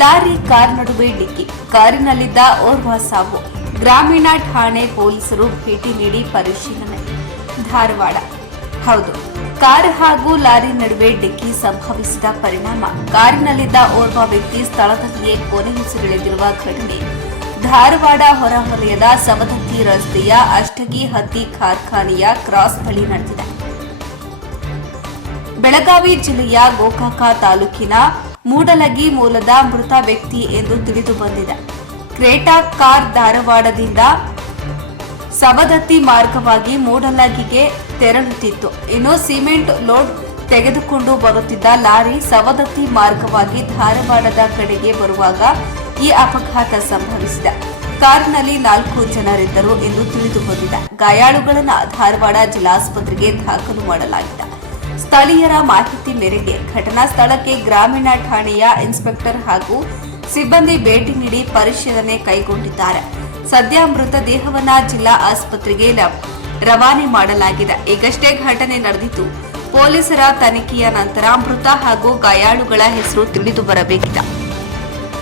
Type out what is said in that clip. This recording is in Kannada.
ಲಾರಿ ಕಾರ್ ನಡುವೆ ಡಿಕ್ಕಿ. ಕಾರಿನಲ್ಲಿದ್ದ ಓರ್ವ ಸಾವು. ಗ್ರಾಮೀಣ ಠಾಣೆ ಪೊಲೀಸರು ಭೇಟಿ ನೀಡಿ ಪರಿಶೀಲನೆ. ಧಾರವಾಡ. ಹೌದು, ಕಾರ್ ಹಾಗೂ ಲಾರಿ ನಡುವೆ ಡಿಕ್ಕಿ ಸಂಭವಿಸಿದ ಪರಿಣಾಮ. ಕಾರಿನಲ್ಲಿದ್ದ ಓರ್ವ ವ್ಯಕ್ತಿ ಸ್ಥಳದಲ್ಲಿಯೇ ಕೊನೆಯುಸಿರೆಳೆದಿರುವ ಘಟನೆ. ಧಾರವಾಡ ಹೊರವಲಯದ ಸವದತ್ತಿ ರಸ್ತೆಯ ಅಷ್ಟಗಿ ಹತ್ತಿ ಕಾರ್ಖಾನೆಯ ಕ್ರಾಸ್ ಬಳಿ ನಡೆದಿದೆ. ಬೆಳಗಾವಿ ಜಿಲ್ಲೆಯ ಗೋಕಾಕ ತಾಲೂಕಿನ ಮೂಡಲಗಿ ಮೂಲದ ಮೃತ ವ್ಯಕ್ತಿ ಎಂದು ತಿಳಿದು ಬಂದಿದೆ. ಕ್ರೇಟಾ ಕಾರ್ ಧಾರವಾಡದಿಂದ ಸವದತ್ತಿ ಮಾರ್ಗವಾಗಿ ಮೂಡಲಗಿಗೆ ತೆರಳುತ್ತಿತ್ತು. ಇನ್ನು ಸಿಮೆಂಟ್ ಲೋಡ್ ತೆಗೆದುಕೊಂಡು ಬರುತ್ತಿದ್ದ ಲಾರಿ ಸವದತ್ತಿ ಮಾರ್ಗವಾಗಿ ಧಾರವಾಡದ ಕಡೆಗೆ ಬರುವಾಗ ಈ ಅಪಘಾತ ಸಂಭವಿಸಿದೆ. ಕಾರ್ನಲ್ಲಿ ನಾಲ್ಕು ಜನರಿದ್ದರು ಎಂದು ತಿಳಿದು ಬಂದಿದೆ. ಗಾಯಾಳುಗಳನ್ನು ಧಾರವಾಡ ಜಿಲ್ಲಾಸ್ಪತ್ರೆಗೆ ದಾಖಲು ಮಾಡಲಾಗಿದೆ. ಸ್ಥಳೀಯರ ಮಾಹಿತಿ ಮೇರೆಗೆ ಘಟನಾ ಸ್ಥಳಕ್ಕೆ ಗ್ರಾಮೀಣ ಠಾಣೆಯ ಇನ್ಸ್ಪೆಕ್ಟರ್ ಹಾಗೂ ಸಿಬ್ಬಂದಿ ಭೇಟಿ ನೀಡಿ ಪರಿಶೀಲನೆ ಕೈಗೊಂಡಿದ್ದಾರೆ. ಸದ್ಯ ಮೃತದೇಹವನ್ನ ಜಿಲ್ಲಾ ಆಸ್ಪತ್ರೆಗೆ ರವಾನೆ ಮಾಡಲಾಗಿದೆ. ಈಗಷ್ಟೇ ಘಟನೆ ನಡೆದಿದ್ದು, ಪೊಲೀಸರ ತನಿಖೆಯ ನಂತರ ಮೃತ ಹಾಗೂ ಗಾಯಾಳುಗಳ ಹೆಸರು ತಿಳಿದು ಬರಬೇಕಿದೆ.